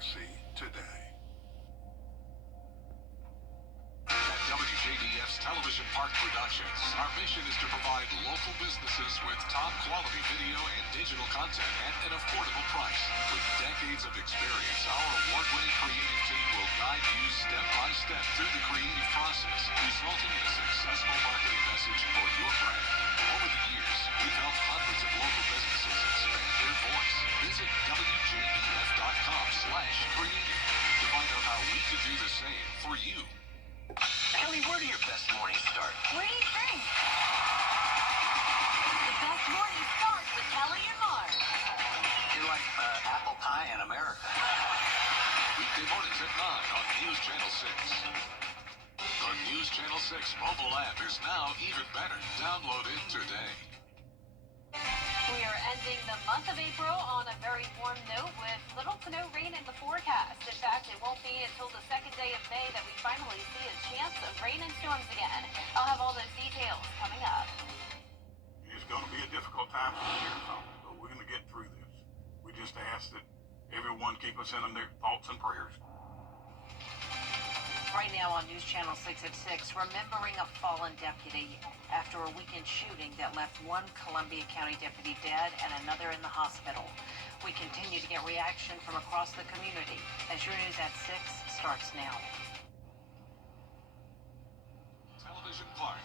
Mercy today. At WJBF's Television Park Productions, our mission is to provide local businesses with top quality video and digital content at an affordable price. With decades of experience, our award-winning creative team will guide you step by step through the creative process, resulting in a successful marketing message for your brand. Over the years, we've helped hundreds of local businesses expand their voice. Visit WJBF.com/creative to find out how we can do the same for you. Kelly, where do your best mornings start? Where do you think? The best morning starts with Kelly and Mark. You're like apple pie in America. Weekday mornings at 9 on News Channel 6. The News Channel 6 mobile app is now even better. Download it today. We are ending the month of April on a very warm note with little to no rain in the forecast. In fact, it won't be until the second day of May that we finally see a chance of rain and storms again. I'll have all those details coming up. It's going to be a difficult time for the year, but we're going to get through this. We just ask that everyone keep us in their thoughts and prayers. Right now on News Channel 6 at 6, remembering a fallen deputy after a weekend shooting that left one Columbia County deputy dead and another in the hospital. We continue to get reaction from across the community as your news at 6 starts now. Television Park.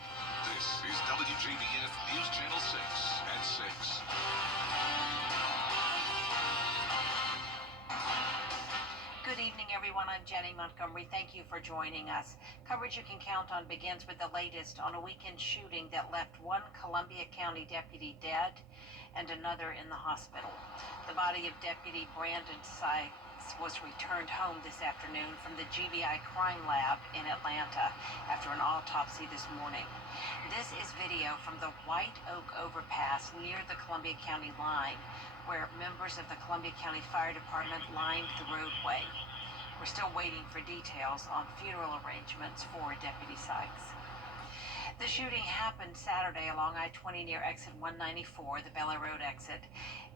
This is WJBF News Channel 6 at 6. Good evening, everyone. I'm Jenny Montgomery. Thank you for joining us. Coverage you can count on begins with the latest on a weekend shooting that left one Columbia County deputy dead and another in the hospital. The body of Deputy Brandon Sykes was returned home this afternoon from the GBI Crime Lab in Atlanta after an autopsy this morning. This is video from the White Oak overpass near the Columbia County line, where members of the Columbia County Fire Department lined the roadway. We're still waiting for details on funeral arrangements for Deputy Sykes. The shooting happened Saturday along I-20 near exit 194, the Bella Road exit.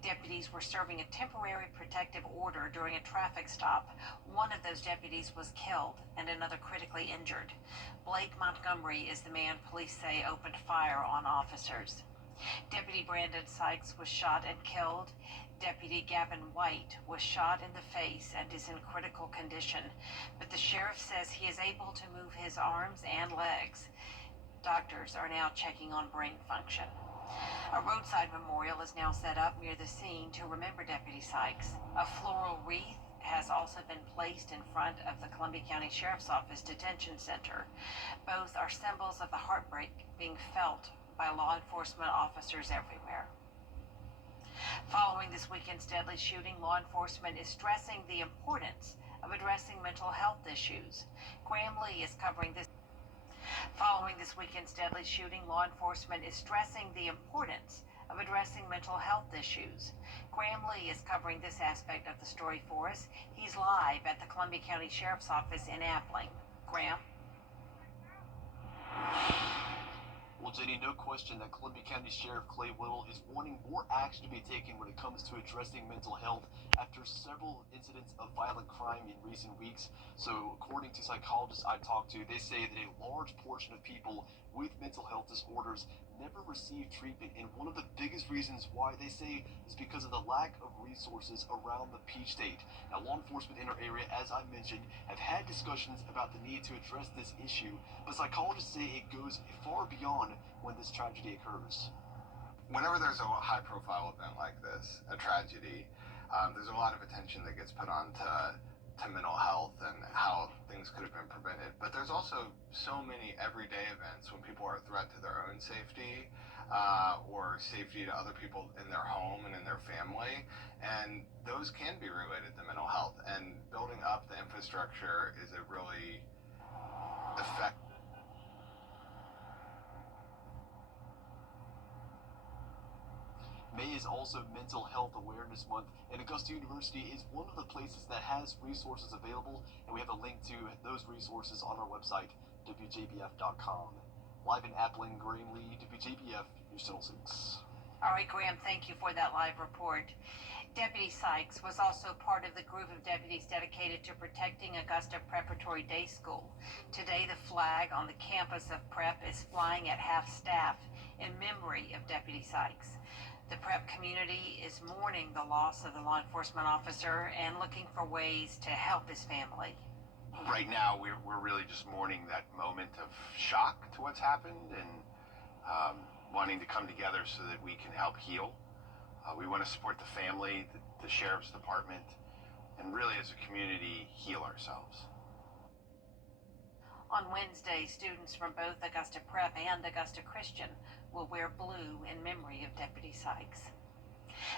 Deputies were serving a temporary protective order during a traffic stop. One of those deputies was killed and another critically injured. Blake Montgomery is the man police say opened fire on officers. Deputy Brandon Sykes was shot and killed. Deputy Gavin White was shot in the face and is in critical condition, but the sheriff says he is able to move his arms and legs. Doctors are now checking on brain function. A roadside memorial is now set up near the scene to remember Deputy Sykes. A floral wreath has also been placed in front of the Columbia County Sheriff's Office Detention Center. Both are symbols of the heartbreak being felt by law enforcement officers everywhere. Following this weekend's deadly shooting, law enforcement is stressing the importance of addressing mental health issues. Graham Lee is covering this. Following this weekend's deadly shooting, law enforcement is stressing the importance of addressing mental health issues. Graham Lee is covering this aspect of the story for us. He's live at the Columbia County Sheriff's Office in Appling. Graham? Well, Jenny, no question that Columbia County Sheriff Clay Whittle is wanting more action to be taken when it comes to addressing mental health after several incidents of violent crime in recent weeks. So, according to psychologists I talked to, they say that a large portion of people with mental health disorders never receive treatment, and one of the biggest reasons why they say is because of the lack of resources around the Peach State. Now, law enforcement in our area, as I mentioned, have had discussions about the need to address this issue, but psychologists say it goes far beyond when this tragedy occurs. Whenever there's a high-profile event like this, a tragedy, there's a lot of attention that gets put on to mental health and how things could have been prevented. But there's also so many everyday events when people are a threat to their own safety or safety to other people in their home and in their family. And those can be related to mental health. And building up the infrastructure is a really effective. May is also Mental Health Awareness Month, and Augusta University is one of the places that has resources available, and we have a link to those resources on our website, WJBF.com. Live in Appling, Graham Lee, WJBF, News Channel 6. All right, Graham, thank you for that live report. Deputy Sykes was also part of the group of deputies dedicated to protecting Augusta Preparatory Day School. Today, the flag on the campus of Prep is flying at half-staff in memory of Deputy Sykes. The Prep community is mourning the loss of the law enforcement officer and looking for ways to help his family. Right now, we're really just mourning that moment of shock to what's happened and wanting to come together so that we can help heal. We want to support the family, the sheriff's department, and really as a community heal ourselves. On Wednesday, students from both Augusta Prep and Augusta Christian will wear blue in memory of Deputy Sykes.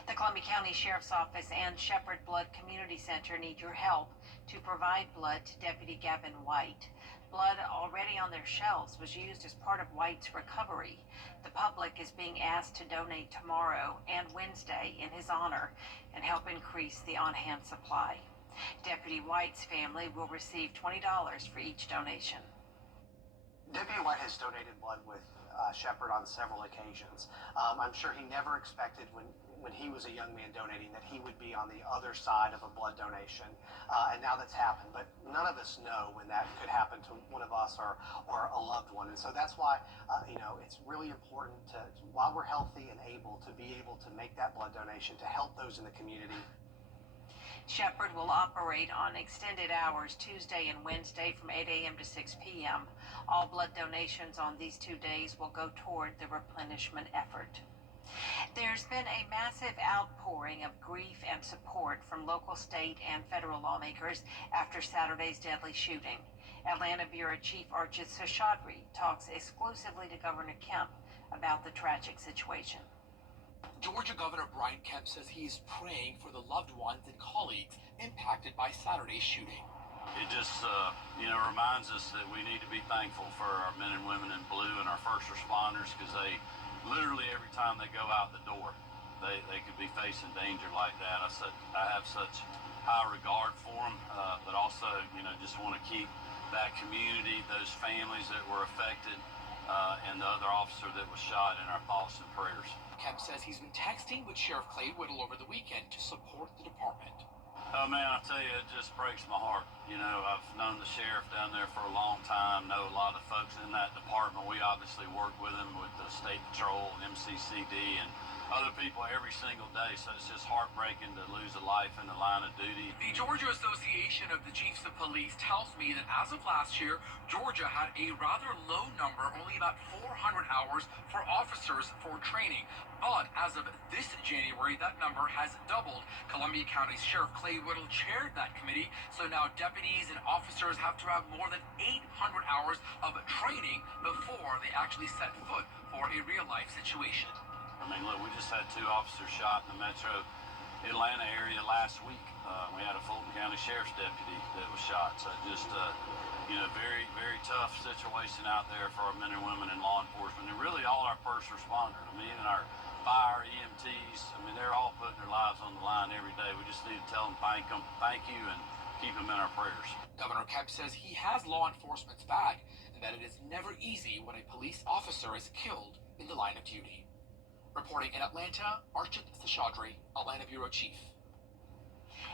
The Columbia County Sheriff's Office and Shepherd Blood Community Center need your help to provide blood to Deputy Gavin White. Blood already on their shelves was used as part of White's recovery. The public is being asked to donate tomorrow and Wednesday in his honor and help increase the on-hand supply. Deputy White's family will receive $20 for each donation. Deputy White has donated blood with Shepherd on several occasions. I'm sure he never expected when he was a young man donating that he would be on the other side of a blood donation. And now that's happened, but none of us know when that could happen to one of us or a loved one. And so that's why, it's really important to, while we're healthy and able to be able to make that blood donation to help those in the community. Shepherd will operate on extended hours Tuesday and Wednesday from 8 a.m. to 6 p.m. All blood donations on these 2 days will go toward the replenishment effort. There's been a massive outpouring of grief and support from local, state, and federal lawmakers after Saturday's deadly shooting. Atlanta Bureau Chief Archit Seshadri talks exclusively to Governor Kemp about the tragic situation. Georgia Governor Brian Kemp says he's praying for the loved ones and colleagues impacted by Saturday's shooting. It just, reminds us that we need to be thankful for our men and women in blue and our first responders, because they literally every time they go out the door, they could be facing danger like that. I have such high regard for them, but also, just want to keep that community, those families that were affected, and the other officer that was shot in our thoughts and prayers. Kemp says he's been texting with Sheriff Clay Whittle over the weekend to support the department. Oh man, I tell you, it just breaks my heart. I've known the sheriff down there for a long time, know a lot of the folks in that department. We obviously work with him with the State Patrol, MCCD, and other people every single day, so it's just heartbreaking to lose a life in the line of duty. The Georgia Association of the Chiefs of Police tells me that as of last year, Georgia had a rather low number, only about 400 hours for officers for training. But as of this January, that number has doubled. Columbia County Sheriff Clay Whittle chaired that committee, so now deputies and officers have to have more than 800 hours of training before they actually set foot for a real-life situation. I mean, look, we just had 2 officers shot in the metro Atlanta area last week. We had a Fulton County Sheriff's deputy that was shot. So just, very, very tough situation out there for our men and women in law enforcement, and really all our first responders. I mean, even our fire, EMTs, they're all putting their lives on the line every day. We just need to tell them thank you, and keep them in our prayers. Governor Kemp says he has law enforcement's back and that it is never easy when a police officer is killed in the line of duty. Reporting in Atlanta, Archit Seshadri, Atlanta Bureau Chief.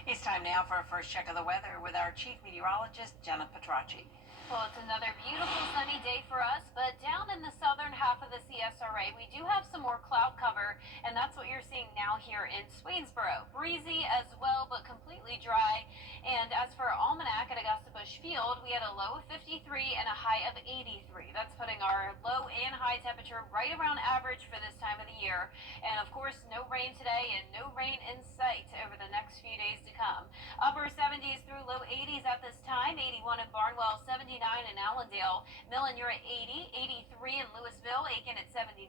It's time now for our first check of the weather with our chief meteorologist, Jenna Petracci. Well, it's another beautiful sunny day for us, but down in the southern half of the CSRA, we do have some more cloud cover, and that's what you're seeing now here in Swainsboro. Breezy as well, but completely dry. And as for Almanac at Augusta Busch Field, we had a low of 53 and a high of 83. That's putting our low and high temperature right around average for this time of the year. And of course, no rain today and no rain in sight over the next few days to come. Upper 70s through low 80s at this time, 81 in Barnwell, 79 in Allendale, Millen, you're at 80, 83 in Louisville, Aiken at 79,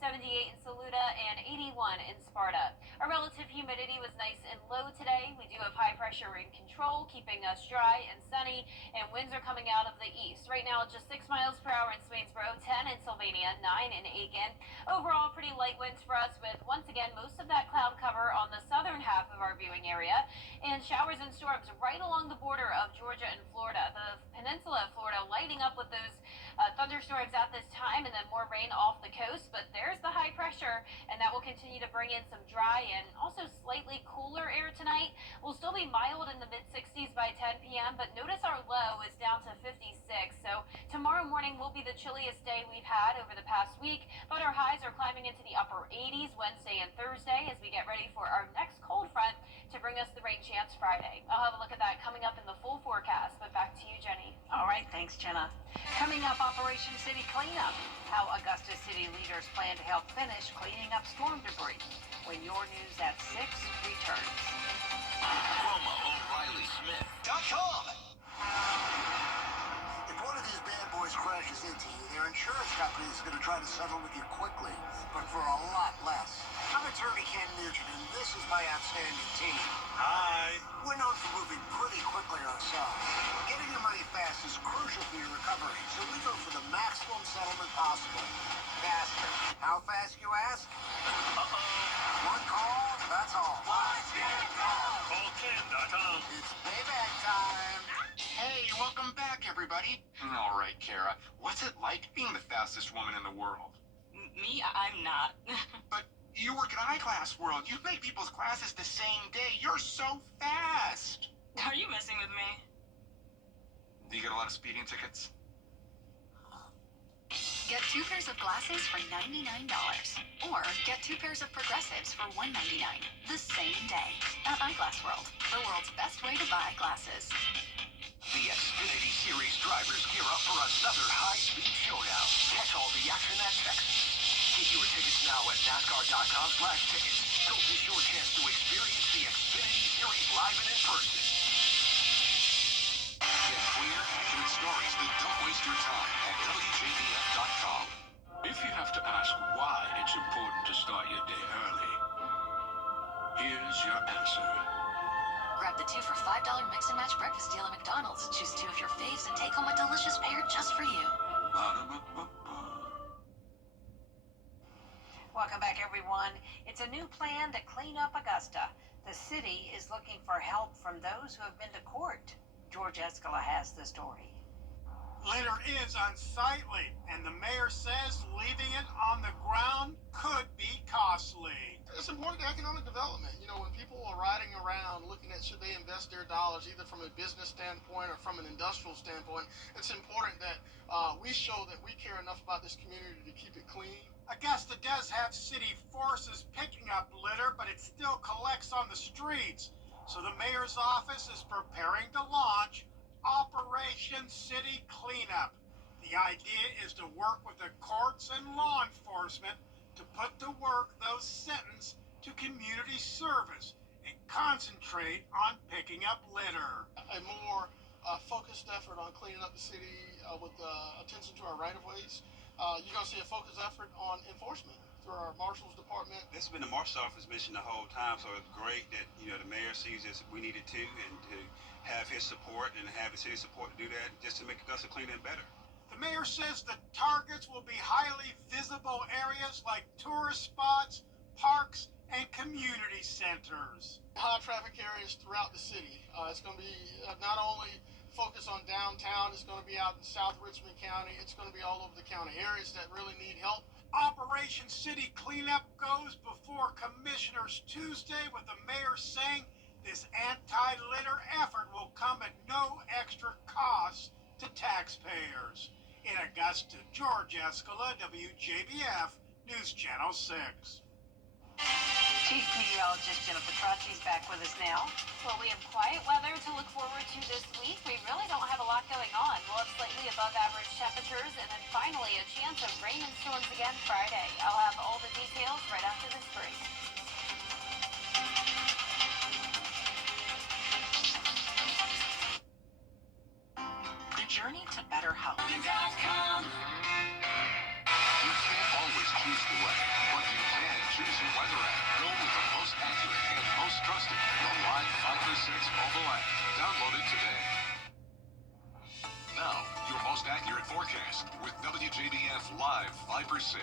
78 in Saluda, and 81 in Sparta. Our relative humidity was nice and low today. We do have high pressure in control, keeping us dry and sunny, and winds are coming out of the east. Right now, just 6 miles per hour in Swainsboro, 10 in Sylvania, 9 in Aiken. Overall, pretty light winds for us with, once again, most of that cloud cover on the southern half of our viewing area, and showers and storms right along the border of Georgia and Florida. The peninsula of Florida lighting up with those Thunderstorms at this time and then more rain off the coast, but there's the high pressure, and that will continue to bring in some dry and also slightly cooler air tonight. We'll still be mild in the mid-60s by 10 p.m., but notice our low is down to 56. So tomorrow morning will be the chilliest day we've had over the past week, but our highs are climbing into the upper 80s Wednesday and Thursday as we get ready for our next cold front to bring us the rain chance Friday. I'll have a look at that coming up in the full forecast, but back to you, Jenny. All right, thanks, Jenna. Coming up, Operation City Cleanup. How Augusta City leaders plan to help finish cleaning up storm debris. When your news at 6 returns. RomaO'ReillySmith.com. If one of these bad boys crashes into you, their insurance company is going to try to settle with you quickly, but for a lot less. I'm attorney Ken Nugent, and this is my outstanding team. Hi. We're known for moving pretty quickly ourselves. Getting your money fast is crucial for your recovery, so we go for the maximum settlement possible. Faster. How fast, you ask? One call, that's all. Call10.com. It's payback time. Hey, welcome back, everybody. All right, Kara, what's it like being the fastest woman in the world? Me? I'm not. But you work at iClass World. You make people's classes the same day. You're so fast. Are you messing with me? Do you get a lot of speeding tickets? Get 2 pairs of glasses for $99. Or get 2 pairs of progressives for $199 the same day at Eyeglass World, the world's best way to buy glasses. The Xfinity Series drivers gear up for another high-speed showdown. Catch all the action at Texas. Get your tickets now at NASCAR.com/tickets. Don't miss your chance to experience the Xfinity Series live and in person. Get clear, accurate stories that don't waste your time at WJBF.com. If you have to ask why it's important to start your day early, here's your answer. Grab the 2 for $5 mix and match breakfast deal at McDonald's. Choose 2 of your faves and take home a delicious pair just for you. Ba-da-ba-ba-ba. Welcome back, everyone. It's a new plan to clean up Augusta. The city is looking for help from those who have been to court. George Escala has the story. Litter is unsightly, and the mayor says leaving it on the ground could be costly. It's important to economic development. You know, when people are riding around looking at should they invest their dollars either from a business standpoint or from an industrial standpoint, it's important that we show that we care enough about this community to keep it clean. Augusta does have city forces picking up litter, but it still collects on the streets. So the mayor's office is preparing to launch Operation City Cleanup. The idea is to work with the courts and law enforcement to put to work those sentenced to community service and concentrate on picking up litter. A more focused effort on cleaning up the city with attention to our right-of-ways. You're going to see a focused effort on enforcement through our Marshal's Department. This has been the Marshal's Office mission the whole time, so it's great that, you know, the mayor sees this, we needed to, and to have his support and have the city's support to do that, just to make Augusta cleaner and better. The mayor says the targets will be highly visible areas like tourist spots, parks, and community centers. High traffic areas throughout the city. It's going to be not only focused on downtown, it's going to be out in South Richmond County, it's going to be all over the county, areas that really need help. Operation City Cleanup goes before Commissioners Tuesday, with the mayor saying this anti-litter effort will come at no extra cost to taxpayers. In Augusta, George Escala, WJBF, News Channel 6. Chief Meteorologist Jennifer Trotzi's back with us now. Well, we have quiet weather to look forward to this week. We really don't have a lot going on. We'll have slightly above average temperatures, and then finally a chance of rain and storms again Friday. I'll have all the details right after this break. The journey to better health. You can't always choose the weather, but you can choose your weather app. Go with the most accurate and most trusted, the Live 5 to 6 mobile app. Download it today. Now, your most most accurate forecast with WJBF Live 5 for 6.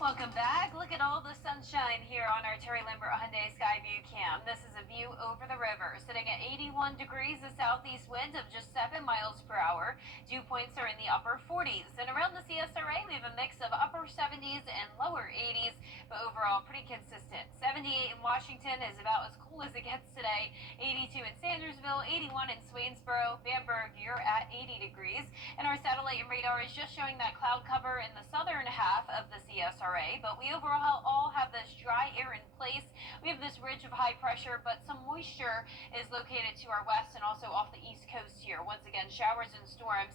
Welcome back. Look at all the sunshine here on our Terry Lambert Hyundai Skyview Cam. This is a view over the river, sitting at 81 degrees, a southeast wind of just 7 miles per hour. Dew points are in the upper 40s. And around the CSRA, we have a mix of upper 70s and lower 80s, but overall pretty consistent. 78 in Washington is about as cool as it gets today. 82 in Sandersville, 81 in Swainsboro. Bamberg, you're at 80 degrees. And our satellite and radar is just showing that cloud cover in the southern half of the CSRA, but we overall all have this dry air in place. We have this ridge of high pressure, but some moisture is located to our west and also off the east coast here. Once again, showers and storms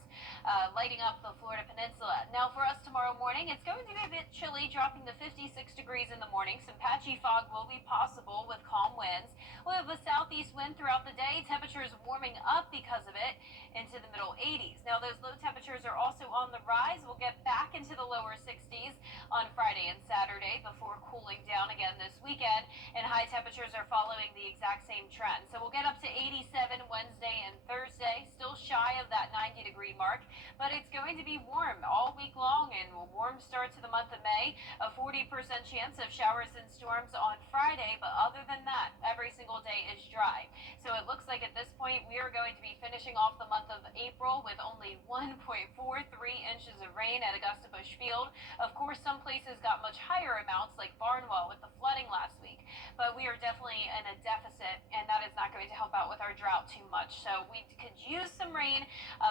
lighting up the Florida Peninsula. Now for us tomorrow morning, it's going to be a bit chilly, dropping to 56 degrees in the morning. Some patchy fog will be possible with calm winds. We'll have a southeast wind throughout the day. Temperatures warming up because of it into the middle 80s. Now those low temperatures are also on the rise. We'll get back into the lower 60s on Friday and Saturday before cooling down again this weekend, and high temperatures are following the exact same trend. So we'll get up to 87 Wednesday and Thursday, still shy of that 90-degree mark, but it's going to be warm all week long, and a warm start to the month of May. A 40% chance of showers and storms on Friday, but other than that, every single day is dry. So it looks like at this point we are going to be finishing off the month of April with only 1.43 inches of rain at Augusta Busch Field. Of course, some places got much higher amounts, like Barnwell with the flooding last week, but we are definitely in a deficit, and that is not going to help out with our drought too much. So we could use some rain,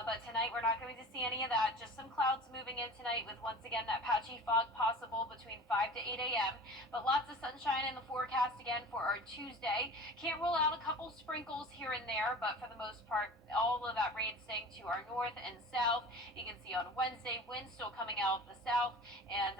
but tonight we're not going to see any of that. Just some clouds moving in tonight with, once again, that patchy fog possible between 5 to 8 a.m., but lots of sunshine in the forecast again for our Tuesday. Can't rule out a couple sprinkles here and there, but for the most part, all of that rain staying to our north and south. You can see on Wednesday, wind still coming out of the south, and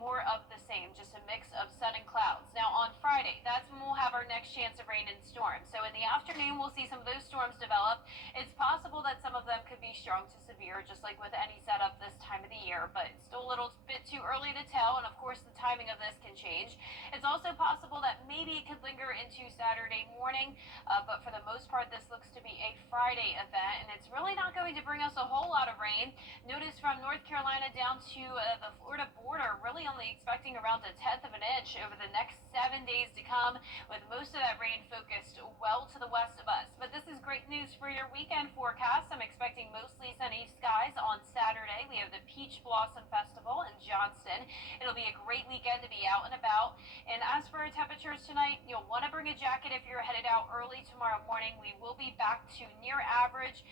more of the same, just a mix of sun and clouds. Now on Friday, that's when we'll have our next chance of rain and storms. So in the afternoon, we'll see some of those storms develop. It's possible that some of them could be strong to severe, just like with any setup this time of the year, but it's still a little bit too early to tell, and of course the timing of this can change. It's also possible that maybe it could linger into Saturday morning, but for the most part, this looks to be a Friday event, and it's really not going to bring us a whole lot of rain. Notice from North Carolina down to the Florida border, really only expecting around a 1/10 of an inch over the next 7 days to come, with most of that rain focused well to the west of us. But this is great news for your weekend forecast. I'm expecting mostly sunny skies on Saturday. We have the Peach Blossom Festival in Johnston. It'll be a great weekend to be out and about. And as for our temperatures tonight, you'll want to bring a jacket if you're headed out early tomorrow morning. We will be back to near average,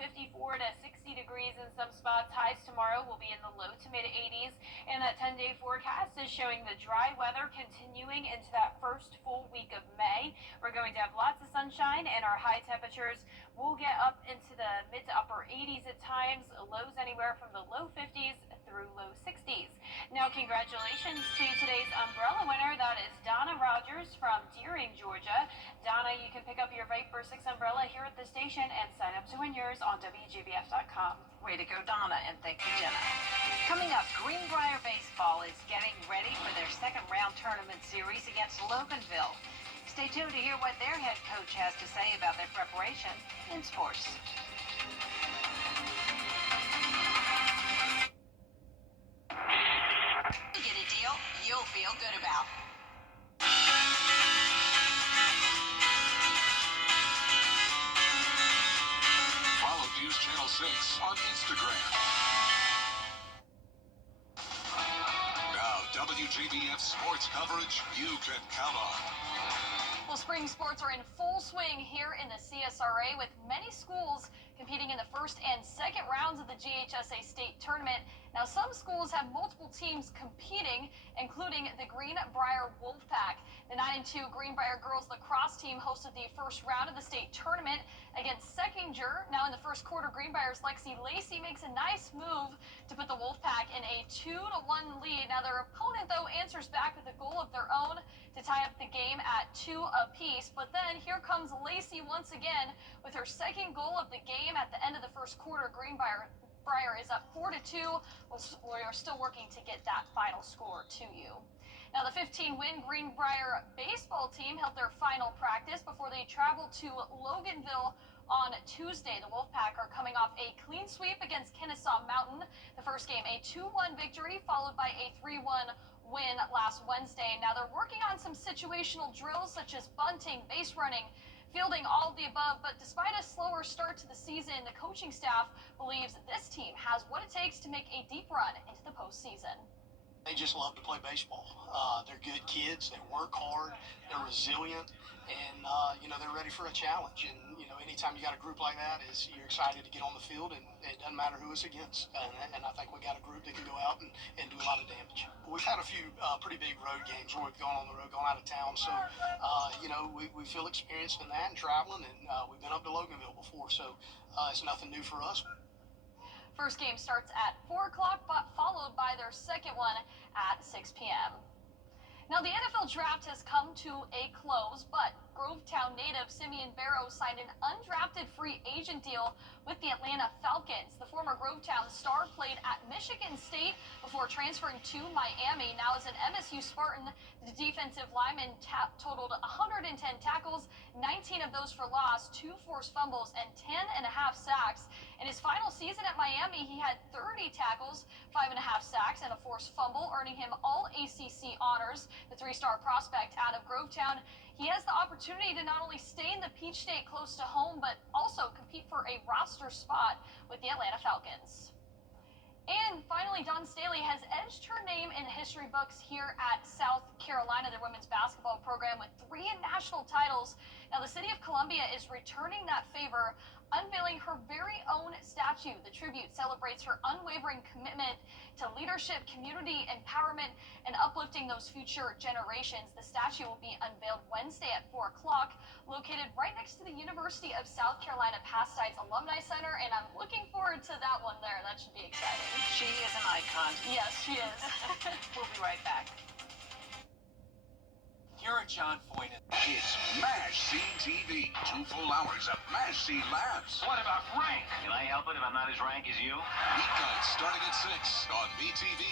54 to 60 degrees in some spots. Highs tomorrow will be in the low to mid 80s, and that 10-day forecast is showing the dry weather continuing into that first full week of May. We're going to have lots of sunshine, and our high temperatures will get up into the mid to upper 80s at times, lows anywhere from the low 50s through low 60s. Now, congratulations to today's umbrella winner. That is Donna Rogers from Deering, Georgia. Donna, you can pick up your Viper 6 umbrella here at the station and sign up to win yours on WJBF.com. Way to go, Donna, and thank you, Jenna. Coming up, Greenbrier Baseball is getting ready for their second round tournament series against Loganville. Stay tuned to hear what their head coach has to say about their preparation in sports. You get a deal you'll feel good about. Follow News Channel 6 on Instagram. Now, WJBF sports coverage you can count on. Well, spring sports are in full swing here in the CSRA, with many schools competing in the first and second rounds of the GHSA state tournament. Now, some schools have multiple teams competing, including the Greenbrier Wolfpack. The 9-2 Greenbrier girls lacrosse team hosted the first round of the state tournament against Seckinger. Now, in the first quarter, Greenbrier's Lexi Lacey makes a nice move to put the Wolfpack in a 2-1 lead. Now, their opponent, though, answers back with a goal of their own to tie up the game at 2 apiece. But then here comes Lacey once again with her second goal of the game at the end of the first quarter. Greenbrier is up 4-2. We are still working to get that final score to you. Now, the 15-win Greenbrier baseball team held their final practice before they traveled to Loganville on Tuesday. The Wolfpack are coming off a clean sweep against Kennesaw Mountain. The first game, a 2-1 victory, followed by a 3-1 win last Wednesday. Now they're working on some situational drills such as bunting, base running, fielding, all of the above. But despite a slower start to the season, the coaching staff believes this team has what it takes to make a deep run into the postseason. They just love to play baseball. They're good kids. They work hard. They're resilient, and they're ready for a challenge. And anytime you got a group like that, you're excited to get on the field, and it doesn't matter who it's against. And I think we got a group that can go out and do a lot of damage. We've had a few pretty big road games where we've gone on the road, gone out of town. So we feel experienced in that and traveling, and we've been up to Loganville before, so it's nothing new for us. First game starts at 4 o'clock, but followed by their second one at 6 p.m. Now, the NFL draft has come to a close, but Grovetown native Simeon Barrow signed an undrafted free agent deal with the Atlanta Falcons. The former Grovetown star played at Michigan State before transferring to Miami. Now, as an MSU Spartan, the defensive lineman totaled 110 tackles, 19 of those for loss, 2 forced fumbles, and 10.5 sacks. In his final season at Miami, he had 30 tackles, 5.5 sacks, and a forced fumble, earning him all ACC honors. The 3-star prospect out of Grovetown, he has the opportunity to not only stay in the Peach State close to home, but also compete for a roster spot with the Atlanta Falcons. And finally, Dawn Staley has edged her name in history books here at South Carolina, their women's basketball program, with 3 national titles. Now, the city of Columbia is returning that favor, unveiling her very own statue. The tribute celebrates her unwavering commitment to leadership, community empowerment, and uplifting those future generations. The statue will be unveiled Wednesday at 4 o'clock, located right next to the University of South Carolina Pastites Alumni Center, and I'm looking forward to that one there. That should be exciting. She is an icon. Yes, she is. We'll be right back. Here at John Foyne. It's MASH TV. 2 full hours of MASH laughs. What about rank? Can I help it if I'm not as rank as you? Weeknights starting at 6 on MeTV.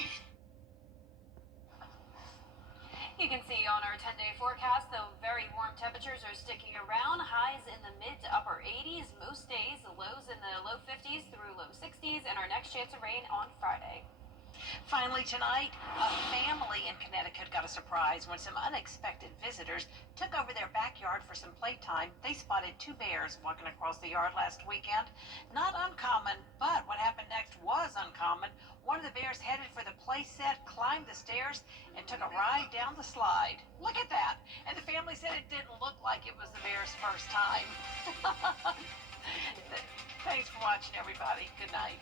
You can see on our 10-day forecast, though very warm temperatures are sticking around. Highs in the mid to upper 80s most days, the lows in the low 50s through low 60s, and our next chance of rain on Friday. Finally tonight, a family in Connecticut got a surprise when some unexpected visitors took over their backyard for some playtime. They spotted 2 bears walking across the yard last weekend. Not uncommon, but what happened next was uncommon. One of the bears headed for the play set, climbed the stairs, and took a ride down the slide. Look at that. And the family said it didn't look like it was the bear's first time. Thanks for watching, everybody. Good night.